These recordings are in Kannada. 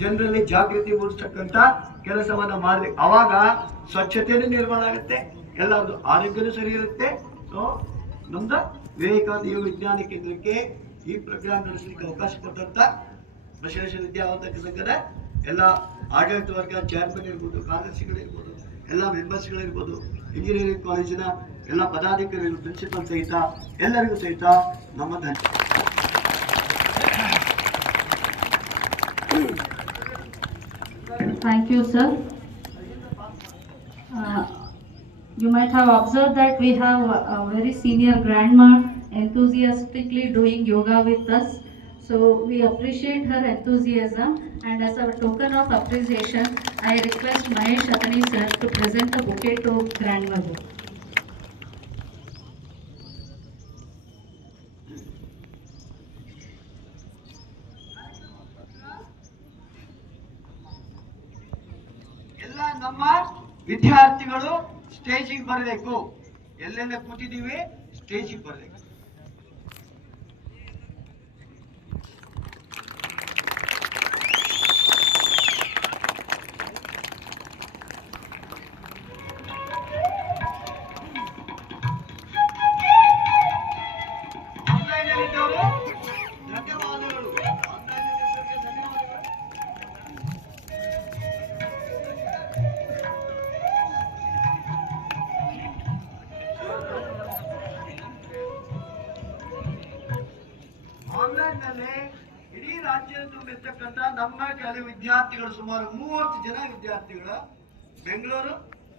ಜನರಲ್ಲಿ ಜಾಗೃತಿ ಮೂಡಿಸ್ತಕ್ಕಂಥ ಕೆಲಸವನ್ನ ಮಾಡಬೇಕು ಅವಾಗ ಸ್ವಚ್ಛತೆನೂ ನಿರ್ಮಾಣ ಆಗುತ್ತೆ, ಎಲ್ಲರದು ಆರೋಗ್ಯನೂ ಸರಿ ಇರುತ್ತೆ. ಸೊ ನಮ್ದು ವಿವೇಕಾನಂದ ಯುವ ವಿಜ್ಞಾನ ಕೇಂದ್ರಕ್ಕೆ ಈ ಪ್ರೋಗ್ರಾಮ್ ನಡೆಸಲಿಕ್ಕೆ ಅವಕಾಶ ಕೊಟ್ಟಂತ ವಿಶೇಷ ವಿದ್ಯಾವಂತ ಸಂಘದ ಎಲ್ಲ ಆಡಳಿತ ವರ್ಗ ಚೇರ್ಮನ್ ಇರ್ಬೋದು ಕಾಂಗ್ರೆಸ್ಗಳಿರ್ಬೋದು ಎಲ್ಲ ಮೆಂಬರ್ಸ್ಗಳಿರ್ಬೋದು ಇಂಜಿನಿಯರಿಂಗ್ ಕಾಲೇಜಿನ ಎಲ್ಲ ಪದಾಧಿಕಾರಿಗಳು ಪ್ರಿನ್ಸಿಪಲ್ ಸಹಿತ ಎಲ್ಲರಿಗೂ ಸಹಿತ ನಮ್ಮ ಧನ್ಯವಾದ Thank you, sir. Uh, You might have observed that we have a a very senior grandma enthusiastically doing yoga with us. So we appreciate her enthusiasm and as a token of appreciation, I request Mahesh Atani sir to present the bouquet to grandmother. ನಮ್ಮ ವಿದ್ಯಾರ್ಥಿಗಳು ಸ್ಟೇಜಿಗೆ ಬರಬೇಕು. ಎಲ್ಲೆಲ್ಲ ಕೂತಿದ್ದೀವಿ ಸ್ಟೇಜಿಗೆ ಬರಬೇಕು. ಆನ್ಲೈನ್ನಲ್ಲಿ ಇಡೀ ರಾಜ್ಯದ ತುಂಬಿರ್ತಕ್ಕಂಥ ನಮ್ಮ ಕೆಲವು ವಿದ್ಯಾರ್ಥಿಗಳು ಸುಮಾರು ಮೂವತ್ತು ಜನ ವಿದ್ಯಾರ್ಥಿಗಳು ಬೆಂಗಳೂರು,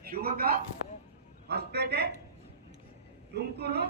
ಶಿವಮೊಗ್ಗ, ಹೊಸಪೇಟೆ, ತುಮಕೂರು